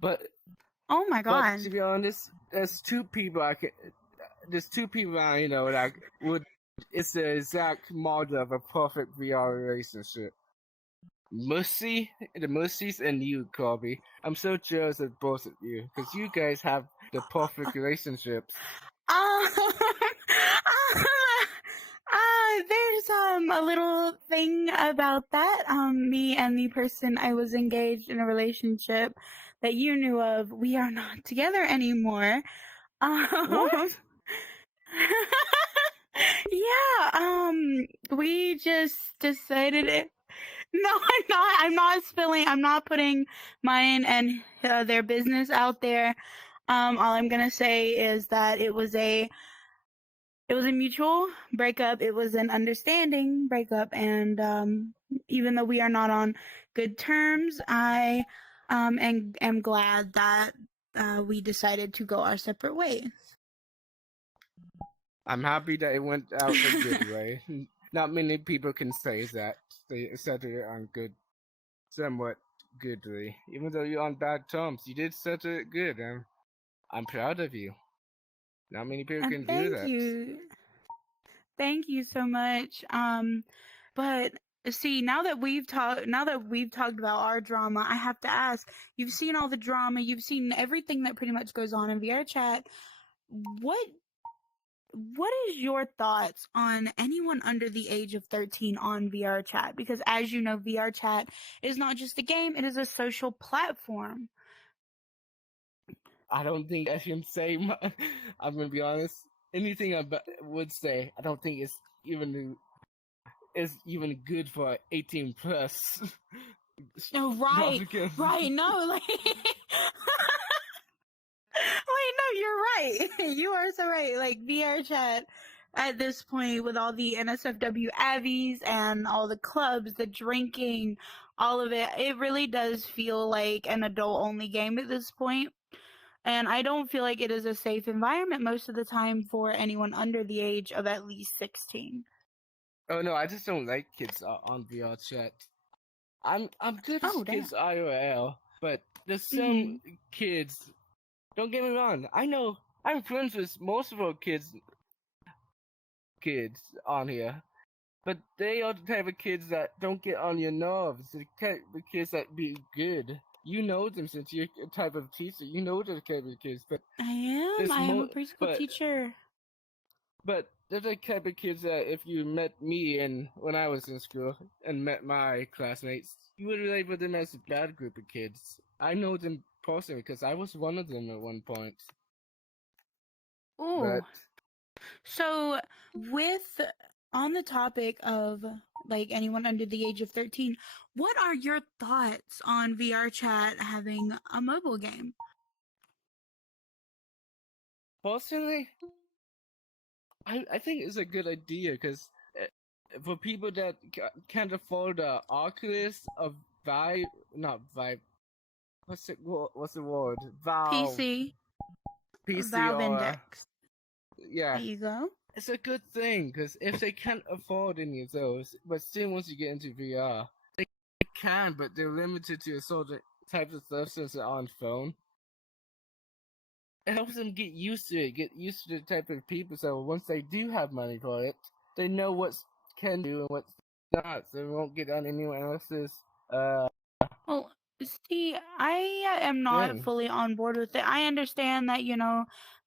But Oh my but god. to be honest, there's two people that would. It's the exact model of a perfect VR relationship. The Mussies, and you, Kobe. I'm so jealous of both of you because you guys have the perfect relationships. There's a little thing about that. Me and the person I was engaged in a relationship that you knew of, we are not together anymore. What? Yeah, we just decided it. No, I'm not. I'm not spilling. I'm not putting mine and their business out there. All I'm gonna say is that it was a mutual breakup. It was an understanding breakup, and even though we are not on good terms, I am glad that we decided to go our separate ways. I'm happy that it went out a good way. Not many people can say that they settled it on somewhat goodly. Even though you're on bad terms, you did settle it good, and I'm proud of you. Not many people And can do that. thank you so much. But see, now that we've talked about our drama, I have to ask: you've seen all the drama, you've seen everything that pretty much goes on in VRChat. What is your thoughts on anyone under the age of 13 on VRChat? Because as you know, VRChat is not just a game, it is a social platform. I don't think I can say. I'm gonna be honest. Anything I would say, I don't think is even good for 18 plus. Oh, right, no, like... Wait, no, you're right. You are so right. Like, VRChat at this point, with all the NSFW Avies and all the clubs, the drinking, all of it, it really does feel like an adult only game at this point. And I don't feel like it is a safe environment most of the time for anyone under the age of at least 16. Oh no, I just don't like kids on VRChat. I'm good Oh, with damn. kids IRL, but there's Mm-hmm. some kids. Don't get me wrong. I know I'm friends with most of our kids on here, but they are the type of kids that don't get on your nerves. The type of kids that be good. You know them since you're a type of teacher. You know the type of kids, but I am. there's I am more. a preschool teacher. But they're the type of kids that if you met me and when I was in school and met my classmates, you would relate with them as a bad group of kids. I know them personally because I was one of them at one point. Ooh. But So, with on the topic of like anyone under the age of 13, what are your thoughts on VRChat having a mobile game? personally, I think it's a good idea because for people that can't afford the Oculus of Vive, not Vive, what's the word? Valve PC, PC Valve or Index. yeah, There you go. it's a good thing because if they can't afford any of those, but still once you get into VR, they can, but they're limited to a certain type of stuff since they're on phone. It helps them get used to it, get used to the type of people. So once they do have money for it, they know what's can do and what's not. So they won't get on anyone else's Well, see, I am not thing. fully on board with it. I understand that,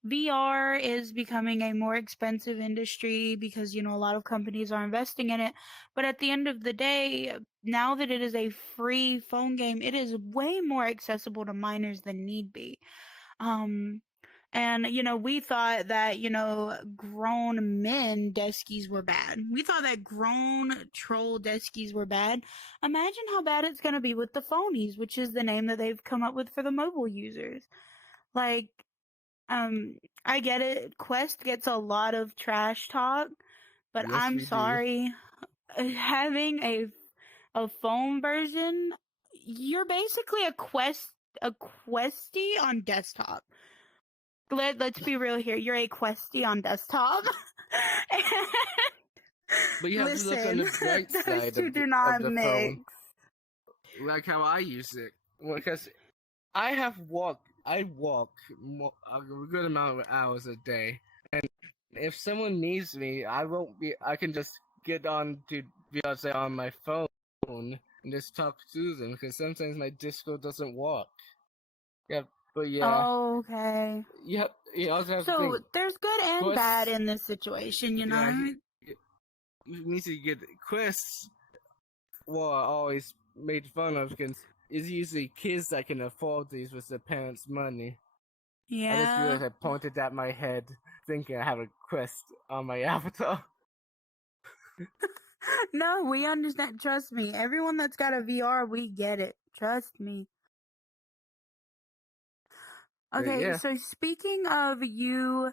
VR is becoming a more expensive industry because, a lot of companies are investing in it. But at the end of the day, now that it is a free phone game, it is way more accessible to minors than need be. Um, and, we thought that, grown men deskies were bad. We thought that grown troll deskies were bad. Imagine how bad it's going to be with the phonies, which is the name that they've come up with for the mobile users. Like, I get it. Quest gets a lot of trash talk, but Yes, I'm we do. sorry. Having a phone version, you're basically a questie on desktop. Let's be real here. You're a questie on desktop. But you have to look on Listen, the bright those side two of do not the mix. phone, like how I use it. Because I walk a good amount of hours a day, and if someone needs me, I can just get on to VRChat on my phone and just talk to them because sometimes my Discord doesn't work. Yeah, but yeah, Okay. you also have to So think. there's good and bad Quests, in this situation, you yeah, know? you need to get quests. Well, always made fun of because it's usually kids that can afford these with their parents' money. I just Yeah. realized I pointed at my head thinking I have a quest on my avatar. No, we understand. Trust me. Everyone that's got a VR, we get it. Trust me. But Okay, yeah, so speaking of you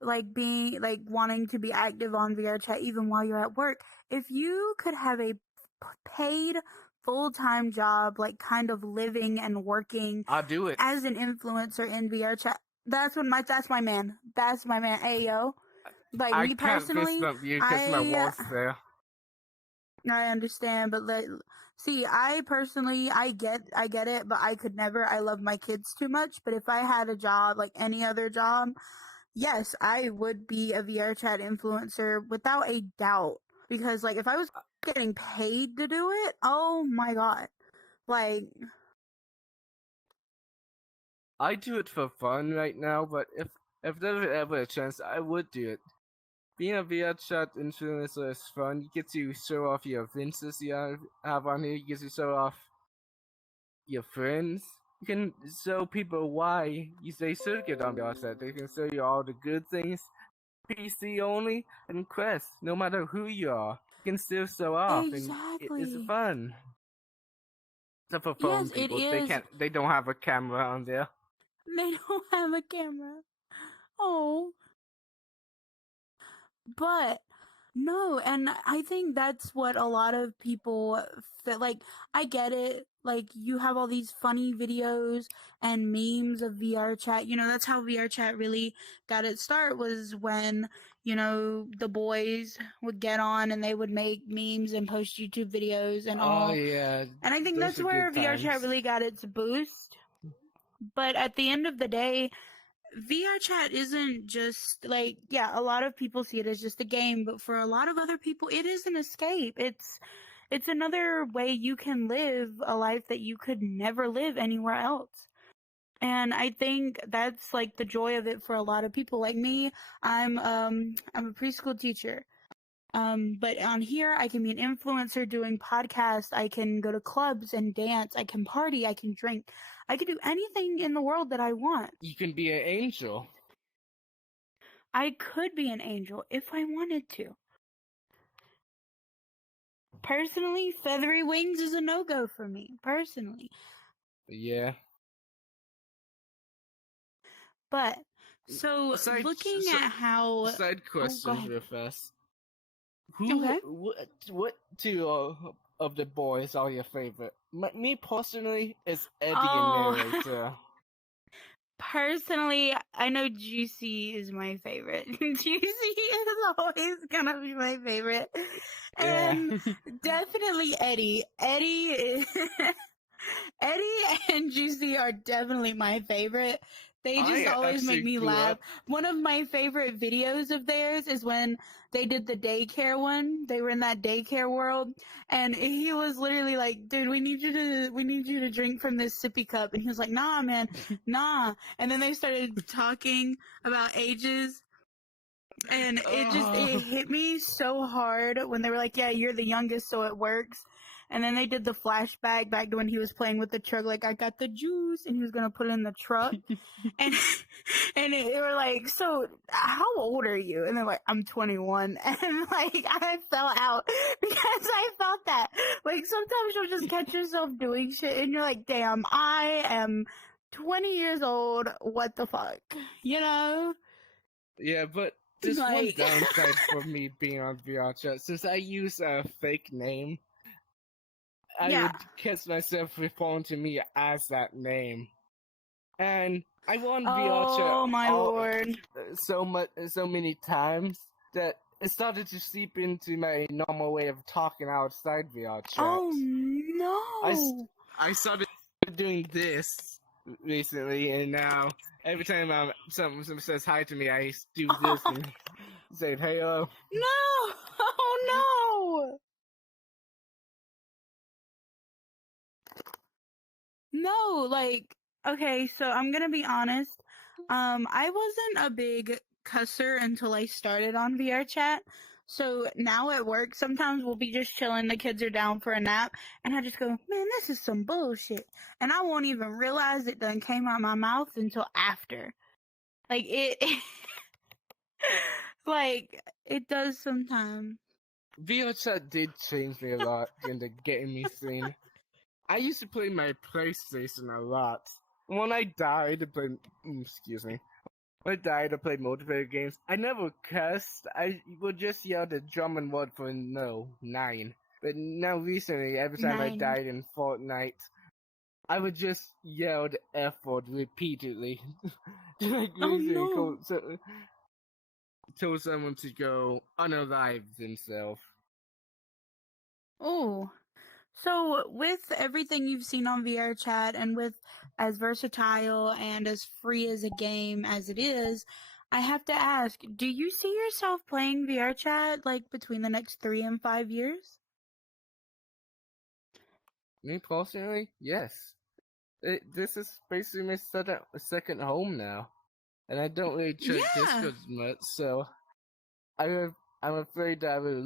like being like wanting to be active on VRChat even while you're at work, if you could have a paid full-time job, like kind of living and working I'll do it. as an influencer in VRChat, that's my man. That's my man. Ayo. Like I me can't fist personally, bump you because my I wall's there. I understand, but see, I personally, I get it, but I could never. I love my kids too much. But if I had a job like any other job, yes, I would be a VRChat influencer without a doubt. Because like if I was getting paid to do it, oh my god, like I do it for fun right now, but if there was ever a chance, I would do it. Being a VRChat influencer is fun. You get to show off your events you have on here. You get to show off your friends. You can show people why they should get on VRChat. They can show you all the good things. PC only and Quest. No matter who you are, you can still show off, and it's exactly. fun. Except for phone Yes, it people, is. they don't have a camera on there. They don't have a camera. Oh, but no, and I think that's what a lot of people feel like. I get it. Like, you have all these funny videos and memes of VRChat. You know, that's how VRChat really got its start, was when, you know, the boys would get on and they would make memes and post YouTube videos and Oh all. yeah, And I think those that's are where good VRChat times. really got its boost. But at the end of the day, VRChat isn't just like, yeah, a lot of people see it as just a game, but for a lot of other people it is an escape. It's another way you can live a life that you could never live anywhere else. And I think that's like the joy of it for a lot of people. Like me, I'm a preschool teacher. But on here I can be an influencer doing podcasts, I can go to clubs and dance, I can party, I can drink. I can do anything in the world that I want. You can be an angel. I could be an angel if I wanted to. Personally, feathery wings is a no-go for me, personally. Yeah. But, so Side looking at how. side Oh, go questions ahead. real fast. Okay. What two of the boys are your favorite? Me personally is Eddie and Oh, narrator. personally, I know Juicy is my favorite. Juicy is always gonna be my favorite. Yeah. And definitely Eddie. Eddie and Juicy are definitely my favorite. They just I always make actually me grew laugh. up. One of my favorite videos of theirs is when they did the daycare one. They were in that daycare world, and he was literally like, "Dude, we need you to drink from this sippy cup." And he was like, "Nah, man, nah." And then they started talking about ages, and it Oh, hit me so hard when they were like, "Yeah, you're the youngest, so it works." And then they did the flashback back to when he was playing with the truck, like, "I got the juice," and he was gonna put it in the truck. And they were like, "So how old are you?" And they're like, "I'm 21." And like I fell out because I felt that. Like sometimes you'll just catch yourself doing shit and you're like, "Damn, I am 20 years old. What the fuck?" You know? yeah, but there's one Like downside for me being on VRChat. Since I use a fake name, I yeah. would catch myself referring to me as that name. And I won VRChat Oh my all lord. so many times that it started to seep into my normal way of talking outside VRChat. Oh I no. I started doing this recently, and now every time someone says hi to me, I do this and say hello. No! Oh no! No, like, okay, so I'm gonna be honest. I wasn't a big cusser until I started on VRChat. So now at work, sometimes we'll be just chilling, the kids are down for a nap, and I just go, man, this is some bullshit. And I won't even realize it done came out my mouth until after. Like, it, like, it does sometimes. VRChat did change me a lot in the gaming scene. I used to play my PlayStation a lot. When I died to play, excuse me, when I died to play multiplayer games, I never cussed. I would just yell the German word for no, 9. But now recently, every time I 9. died in Fortnite, I would just yell the F word repeatedly. Like Oh recently, no! told someone to go unalive themselves. Oh. So, with everything you've seen on VRChat and with as versatile and as free as a game as it is, I have to ask, do you see yourself playing VRChat like between the next 3 and 5 years? Me personally, yes. This is basically my second home now, and I don't really check Yeah. Discord much, so I'm afraid that I will